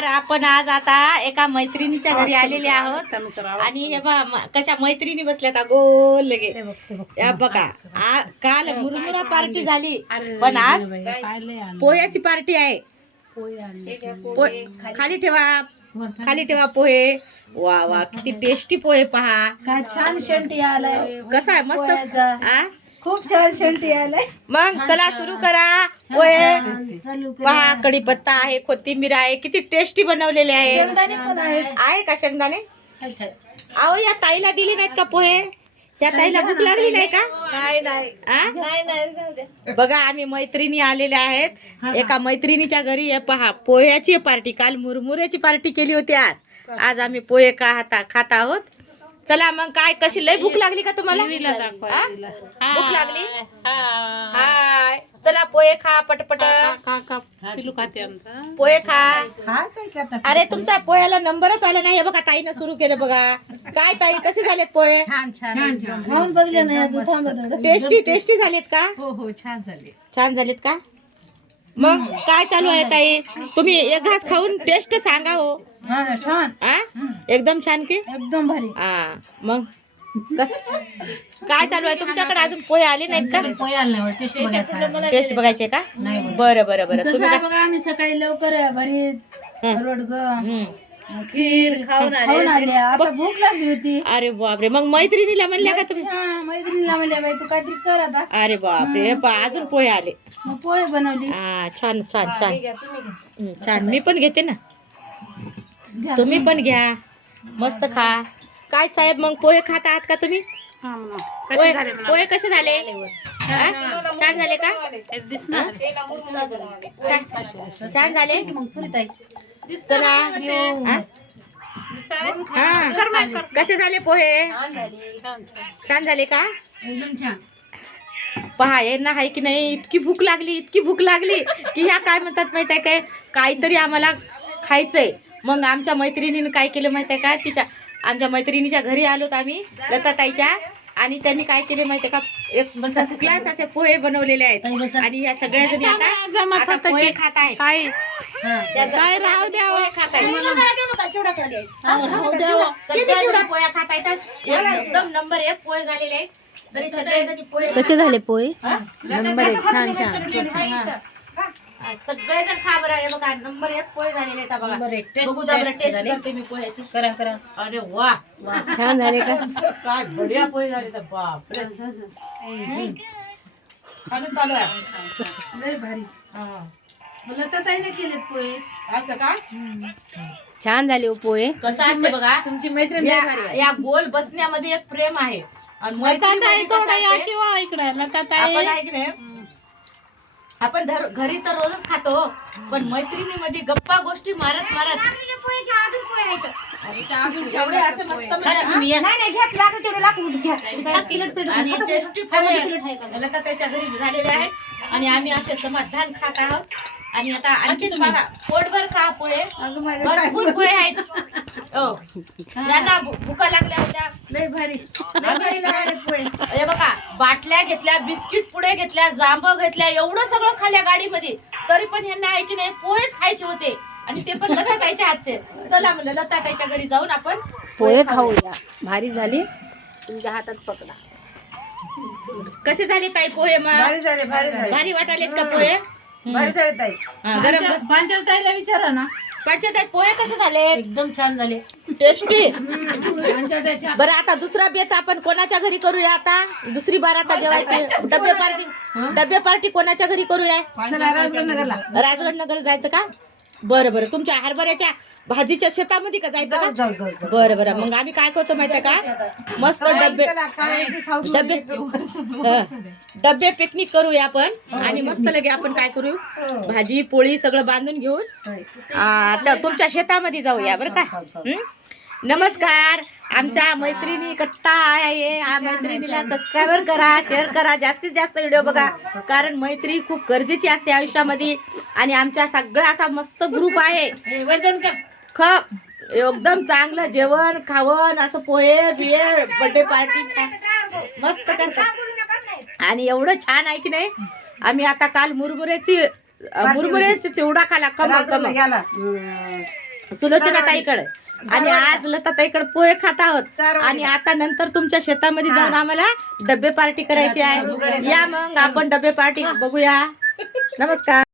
नमस्कार. आपण आज आता एका मैत्रिणीच्या घरी आलेले आहोत आणि हे बघा कशा मैत्रिणी बसल्यात गोल लगे. या बघा काल मुरमुरा पार्टी झाली पण आज पोह्याची पार्टी आहे. खाली ठेवा खाली ठेवा पोहे. वा वा किती टेस्टी पोहे पहा. काय छान शेंटी आलाय. कसा आहे मस्त आ खूप छान शेंटी आलाय. मग चला सुरू करा. पोहे पहा कढीपत्ता आहे कोथिंबीर आहे किती टेस्टी बनवलेले आहे. शेंगदाणे पण आहेत. आहे का शेंगदाणे? अहो या ताईला दिली नाहीत का पोहे? या ताईला भूक लागली नाही का? नाही. बघा आम्ही मैत्रिणी आलेल्या आहेत एका मैत्रिणीच्या घरी. पहा पोह्याची पार्टी. काल मुरमुऱ्याची पार्टी केली होती. आज आम्ही पोहे खात आहोत. चला मग काय कशी लय भूक लागली का तुम्हाला? भूक लागली? हाय चला पोहे खा पटपट. पोहे खा. अरे तुमचा पोह्याला नंबरच आला नाही. हे बघा ताईनं सुरू केलं बघा. काय ताई कसे झालेत पोहे? खाऊन बघले नाही अजून. थांबा टेस्टी झालेत का? हो छान झाले. छान झालेत का? मग काय चालू आहे ताई? तुम्ही एक घास खाऊन टेस्ट सांगा हो. छान एकदम छान की एकदम भारी. मग कस काय चालू आहे तुमच्याकडे? अजून पोहे आले नाहीत का? टेस्ट बघायचे का? बरं बरं बरं. तुम्ही बघा आम्ही सकाळी लवकर भरीत रोडग खीर खाऊन आले. आता भूक लागली होती. अरे बापरे. मग मैत्रिणीला म्हणल्या का तुम्ही? मैत्रिणीला म्हणल्या बाई तू काहीतरी कर आता. अरे बापरे. अजून पोहे आले. मग पोहे बनवली. छान छान छान छान. मी पण घेते ना. तुम्ही पण घ्या मस्त खा. काय साहेब मग पोहे खात आहात का तुम्ही? पोहे कसे झाले? छान झाले का? छान झाले. चला कसे झाले पोहे? छान झाले का? पहा यांना आहे की नाही इतकी भूक लागली की ह्या काय म्हणतात माहित आहे काय? काहीतरी आम्हाला खायचंय. मग आमच्या मैत्रिणीने काय केलं माहित आहे का? आमच्या मैत्रिणीच्या घरी आलोत आम्ही लताताईच्या. आणि त्यांनी काय केले माहितीये का? एक फर्स्ट क्लास असे पोहे बनवलेले आहेत. आणि या सगळ्या जणी आता पोहे खात आहेत. पोहे खात आहेत. एकदम नंबर 1 पोहे झालेले आहेत. तरी सगळेजणी पोहे कसे झाले पोहे? सगळेजण खा बरं. हे बघा नंबर 1 पोहे झालेले आहेत. बघा बघू द्या बरं. टेस्ट करते मी पोह्याची. करा. अरे वा छान झाले का? काय बढिया पोहे झाले तर बापरे. चालू आहे लय भारी. लताताईने केलेत पोहे. असं का? छान झाले पोहे. कसं असते बघा तुमची मैत्रीण या गोल बसण्यामध्ये एक प्रेम आहे. आणि मैत्रिणीमध्ये कसं असते, आपण आहे की नाही आपण घरी तर रोजच खातो पण मैत्रिणीमध्ये गप्पा गोष्टी मारत एवढे असे मस्त आणि टेस्टी मला तर त्याच्या घरी झालेले आहे. आणि आम्ही असे समाधान खात आहोत. आणि आता आणखी बघा पोटभर खा पोहे. भरपूर पोहे आहेत. यांना भुका लागल्या होत्या लय भारी. हे बघा बाटल्या घेतल्या, बिस्किट पुढे घेतल्या, जांब घेतल्या, एवढं सगळं खाल्ल्या गाडीमध्ये. तरी पण यांना आहे की नाही पोहेच खायचे होते. आणि ते पण लताताईच्या हातचे. चला म्हणलं लताताईच्या घरी जाऊन आपण पोहे खाऊया. भारी झाली. तुमच्या हातात पकडा. कसे झाले ताई पोहे? मग भारी वाटालेत का पोहे? भारी झाले ताई. पंचायत ताईला विचारा ना. पंचायत पोहे कसे झाले? एकदम छान झाले. टेस्टी. बरं आता दुसरा बेत आपण कोणाच्या घरी करूया? आता दुसरी बार आता जेवायची डबे पार्टी कोणाच्या घरी करूया? राजगडनगर जायचं का? बरं बरं. तुमच्या हरभऱ्याच्या भाजीच्या शेतामध्ये का जायचं का? बरं बरं. मग आम्ही काय करतो माहितीये का? मस्त डबे पिकनिक करूया आपण. आणि मस्त लगे आपण काय करू भाजी पोळी सगळं बांधून घेऊन तुमच्या शेतामध्ये जाऊया बरं का? नमस्कार. आमच्या मैत्रिणी कट्टा आहे. मैत्रिणीला सबस्क्राईबर करा, शेअर करा, जास्तीत जास्त व्हिडिओ बघा. कारण मैत्री खूप गरजेची असते आयुष्यामध्ये. आणि आमचा सगळा असा मस्त ग्रुप आहे. एकदम चांगलं जेवण खावण असं पोहे बिये बर्थडे पार्टी मस्त करतात. आणि एवढं छान आहे की नाही. आम्ही आता काल मुरमुऱ्याची चिवडा खाला. सुलोचना ताईकडे. आणि आज लता ताईकडे पोहे खात आहोत. आणि आता नंतर तुमच्या शेतामध्ये जाऊन आम्हाला डब्बे पार्टी करायची आहे. या मग आपण डब्बे पार्टी बघूया. नमस्कार.